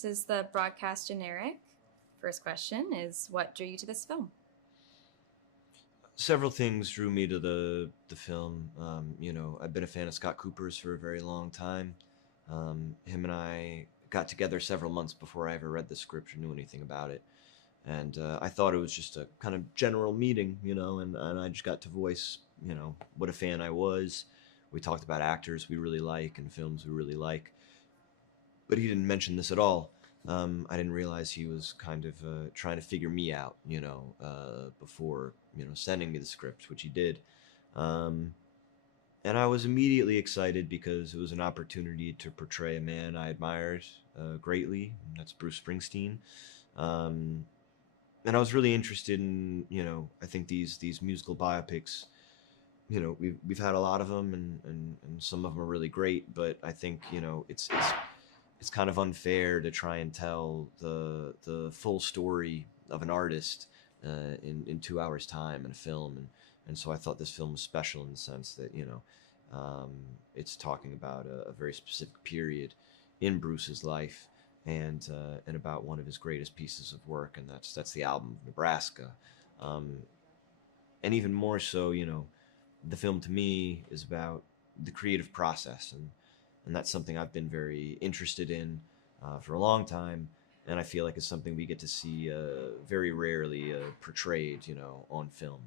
This is the broadcast generic. First question is, what drew you to this film? Several things drew me to the film. I've been a fan of Scott Cooper's for a very long time. Him and I got together several months before I ever read the script or knew anything about it. And I thought it was just a kind of general meeting, and I just got to voice, what a fan I was. We talked about actors we really like and films we really like. But he didn't mention this at all. I didn't realize he was kind of trying to figure me out, before, sending me the script, which he did. Um, and I was immediately excited because it was an opportunity to portray a man I admired greatly. And that's Bruce Springsteen. Um, and I was really interested in, I think these musical biopics, we've had a lot of them, and some of them are really great. But I think, it's kind of unfair to try and tell the full story of an artist in 2 hours time in a film, and so I thought this film was special in the sense that um, it's talking about a very specific period in Bruce's life, and about one of his greatest pieces of work, and that's the album of Nebraska. um, and even more so, the film to me is about the creative process, and that's something I've been very interested in for a long time, and I feel like it's something we get to see very rarely portrayed, on film.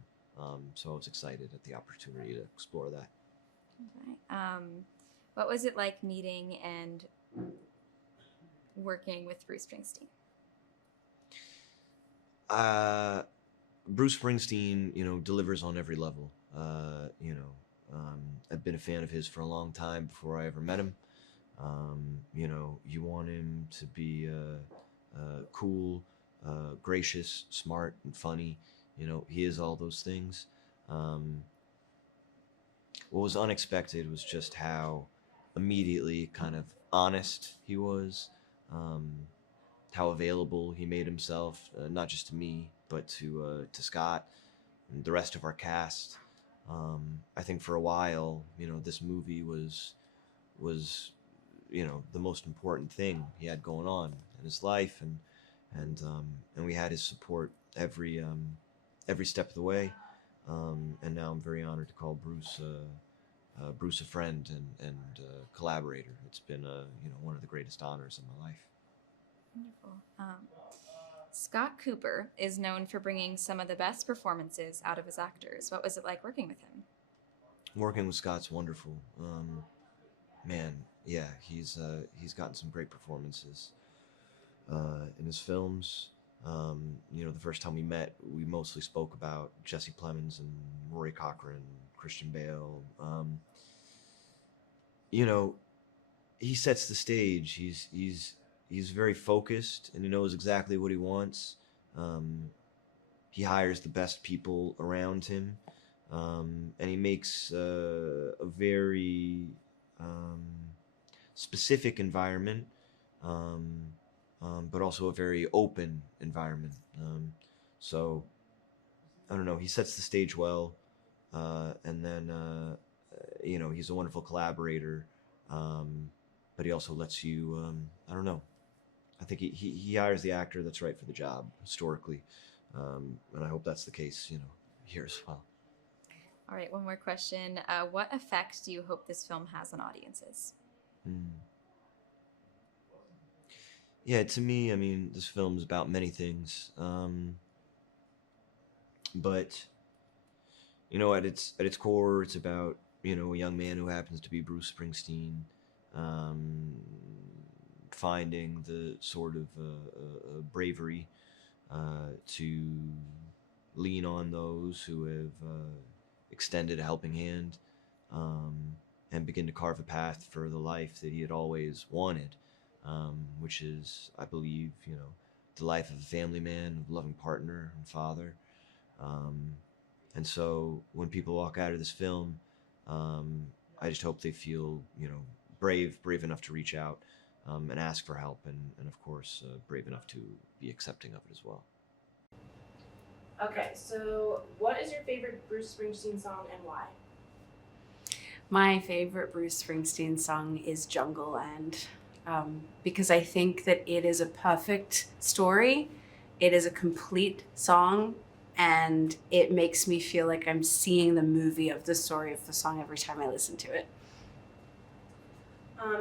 So I was excited at the opportunity to explore that. Okay. What was it like meeting and working with Bruce Springsteen? Uh, Bruce Springsteen, delivers on every level. I've been a fan of his for a long time before I ever met him. You want him to be cool, gracious, smart, and funny. He is all those things. Um, what was unexpected was just how immediately kind of honest he was, um, how available he made himself, not just to me, but to Scott and the rest of our cast. I think for a while, this movie was the most important thing he had going on in his life, and we had his support every step of the way. And now I'm very honored to call Bruce a friend and collaborator. It's been one of the greatest honors of my life. Wonderful. Scott Cooper is known for bringing some of the best performances out of his actors. What was it like working with him? Working with Scott's wonderful. Man, yeah, he's gotten some great performances in his films. The first time we met, we mostly spoke about Jesse Plemons and Rory Cochrane, Christian Bale. You know, he sets the stage. He's very focused, and he knows exactly what he wants. Um, he hires the best people around him, and he makes a very um, specific environment, um, but also a very open environment. So I don't know. He sets the stage well, and then he's a wonderful collaborator, um, but he also lets you. I don't know. I think he hires the actor that's right for the job historically, and I hope that's the case, here as well. All right, one more question. What effect do you hope this film has on audiences? Mm. Yeah, to me, I mean, this film is about many things, but at its core, it's about a young man who happens to be Bruce Springsteen, um, finding the sort of bravery to lean on those who have extended a helping hand, um, and begin to carve a path for the life that he had always wanted, which is, I believe, the life of a family man, a loving partner and father. Um, and so when people walk out of this film, um, I just hope they feel, brave enough to reach out, and ask for help, and of course, brave enough to be accepting of it as well. Okay, so what is your favorite Bruce Springsteen song and why? My favorite Bruce Springsteen song is Jungle, and because I think that it is a perfect story. It is a complete song, and it makes me feel like I'm seeing the movie of the story of the song every time I listen to it.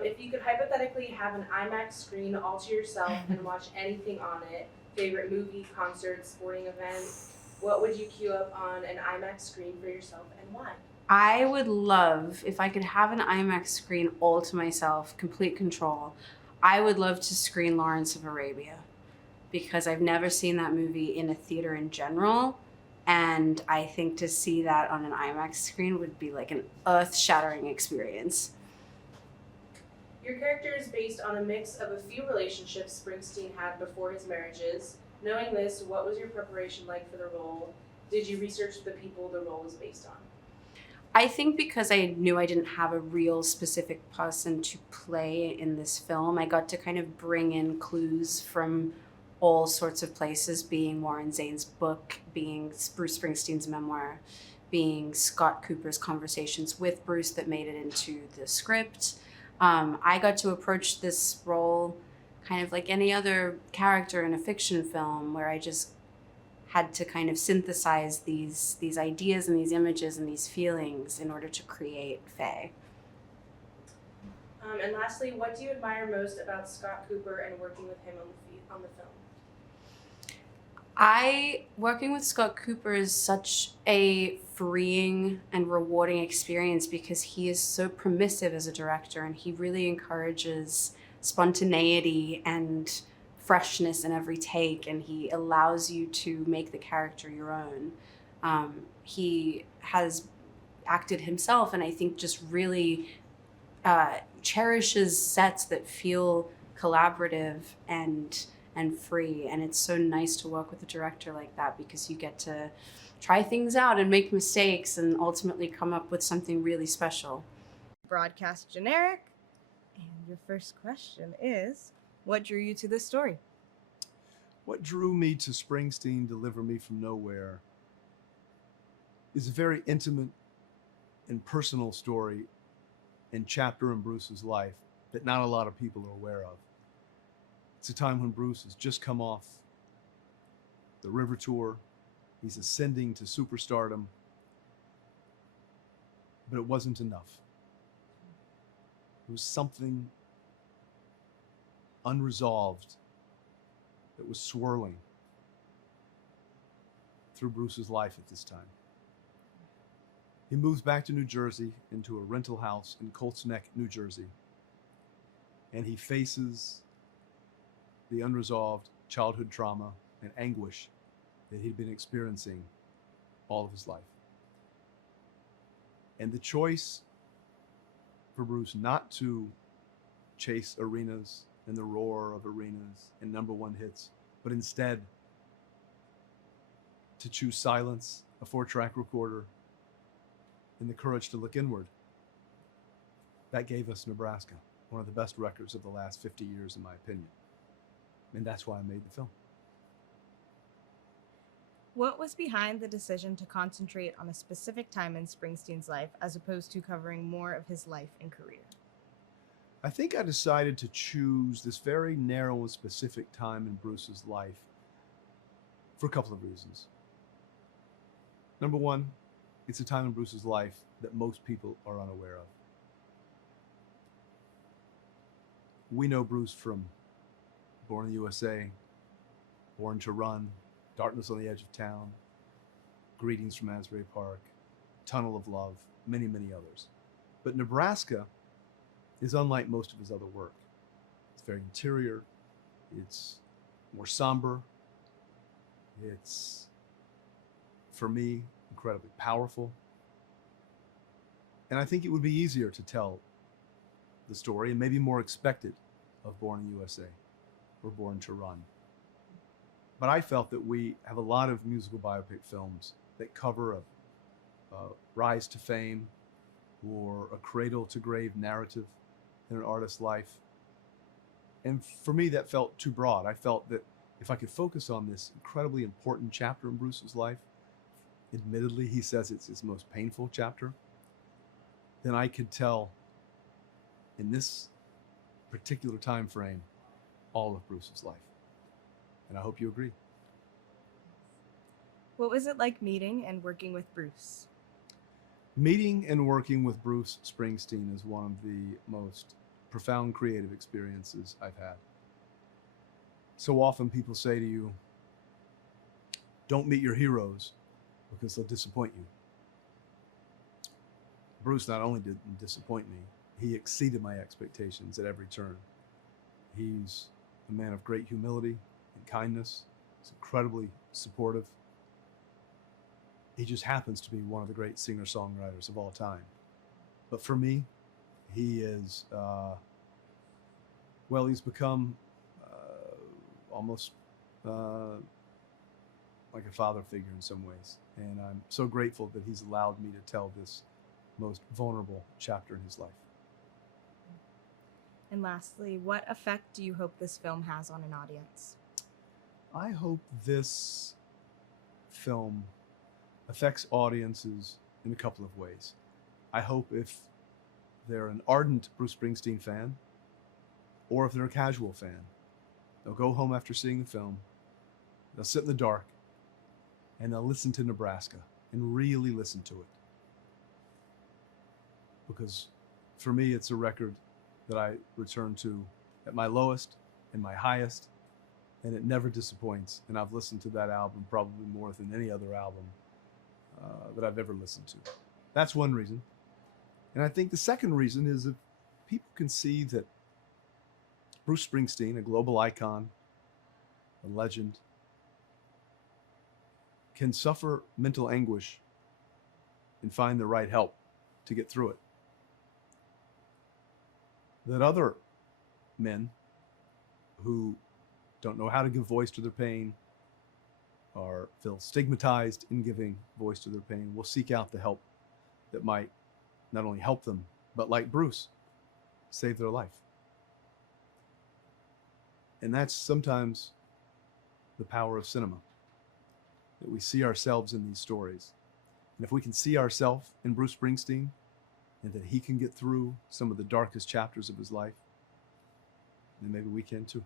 If you could hypothetically have an IMAX screen all to yourself and watch anything on it, favorite movie, concert, sporting event, what would you queue up on an IMAX screen for yourself and why? I would love, if I could have an IMAX screen all to myself, complete control, I would love to screen Lawrence of Arabia, because I've never seen that movie in a theater in general. And I think to see that on an IMAX screen would be like an earth-shattering experience. Your character is based on a mix of a few relationships Springsteen had before his marriages. Knowing this, what was your preparation like for the role? Did you research the people the role was based on? I think because I knew I didn't have a real specific person to play in this film, I got to kind of bring in clues from all sorts of places, being Warren Zane's book, being Bruce Springsteen's memoir, being Scott Cooper's conversations with Bruce that made it into the script. I got to approach this role kind of like any other character in a fiction film, where I just had to kind of synthesize these ideas and these images and these feelings in order to create Faye. And lastly, what do you admire most about Scott Cooper and working with him on the film? Working with Scott Cooper is such a freeing and rewarding experience, because he is so permissive as a director, and he really encourages spontaneity and freshness in every take, and he allows you to make the character your own. He has acted himself, and I think just really cherishes sets that feel collaborative and free. And it's so nice to work with a director like that, because you get to try things out and make mistakes and ultimately come up with something really special. Broadcast generic. And your first question is, what drew you to this story? What drew me to Springsteen, Deliver Me From Nowhere, is a very intimate and personal story and chapter in Bruce's life that not a lot of people are aware of. It's a time when Bruce has just come off the River Tour. He's ascending to superstardom, but it wasn't enough. There was something unresolved that was swirling through Bruce's life at this time. He moves back to New Jersey into a rental house in Colts Neck, New Jersey, and he faces the unresolved childhood trauma and anguish that he'd been experiencing all of his life. And the choice for Bruce not to chase arenas and the roar of arenas and number one hits, but instead to choose silence, a 4-track recorder, and the courage to look inward. That gave us Nebraska, one of the best records of the last 50 years, in my opinion. And that's why I made the film. What was behind the decision to concentrate on a specific time in Springsteen's life as opposed to covering more of his life and career? I think I decided to choose this very narrow and specific time in Bruce's life for a couple of reasons. Number one, it's a time in Bruce's life that most people are unaware of. We know Bruce from Born in the USA, Born to Run, Darkness on the Edge of Town, Greetings from Asbury Park, Tunnel of Love, many, many others. But Nebraska is unlike most of his other work. It's very interior, it's more somber, it's, for me, incredibly powerful. And I think it would be easier to tell the story, and maybe more expected, of Born in the USA or Born to Run. But I felt that we have a lot of musical biopic films that cover a rise to fame or a cradle to grave narrative in an artist's life. And for me, that felt too broad. I felt that if I could focus on this incredibly important chapter in Bruce's life, admittedly, he says it's his most painful chapter, then I could tell in this particular time frame all of Bruce's life. And I hope you agree. What was it like meeting and working with Bruce? Meeting and working with Bruce Springsteen is one of the most profound creative experiences I've had. So often people say to you, don't meet your heroes because they'll disappoint you. Bruce not only didn't disappoint me, he exceeded my expectations at every turn. He's a man of great humility and kindness. He's incredibly supportive. He just happens to be one of the great singer-songwriters of all time. But for me, he is, he's become almost like a father figure in some ways. And I'm so grateful that he's allowed me to tell this most vulnerable chapter in his life. And lastly, what effect do you hope this film has on an audience? I hope this film affects audiences in a couple of ways. I hope if they're an ardent Bruce Springsteen fan, or if they're a casual fan, they'll go home after seeing the film, they'll sit in the dark, and they'll listen to Nebraska and really listen to it. Because for me, it's a record that I return to at my lowest and my highest, and it never disappoints. And I've listened to that album probably more than any other album that I've ever listened to. That's one reason. And I think the second reason is that people can see that Bruce Springsteen, a global icon, a legend, can suffer mental anguish and find the right help to get through it. That other men who don't know how to give voice to their pain or feel stigmatized in giving voice to their pain will seek out the help that might not only help them, but like Bruce, save their life. And that's sometimes the power of cinema, that we see ourselves in these stories. And if we can see ourselves in Bruce Springsteen, and that he can get through some of the darkest chapters of his life, then maybe we can too.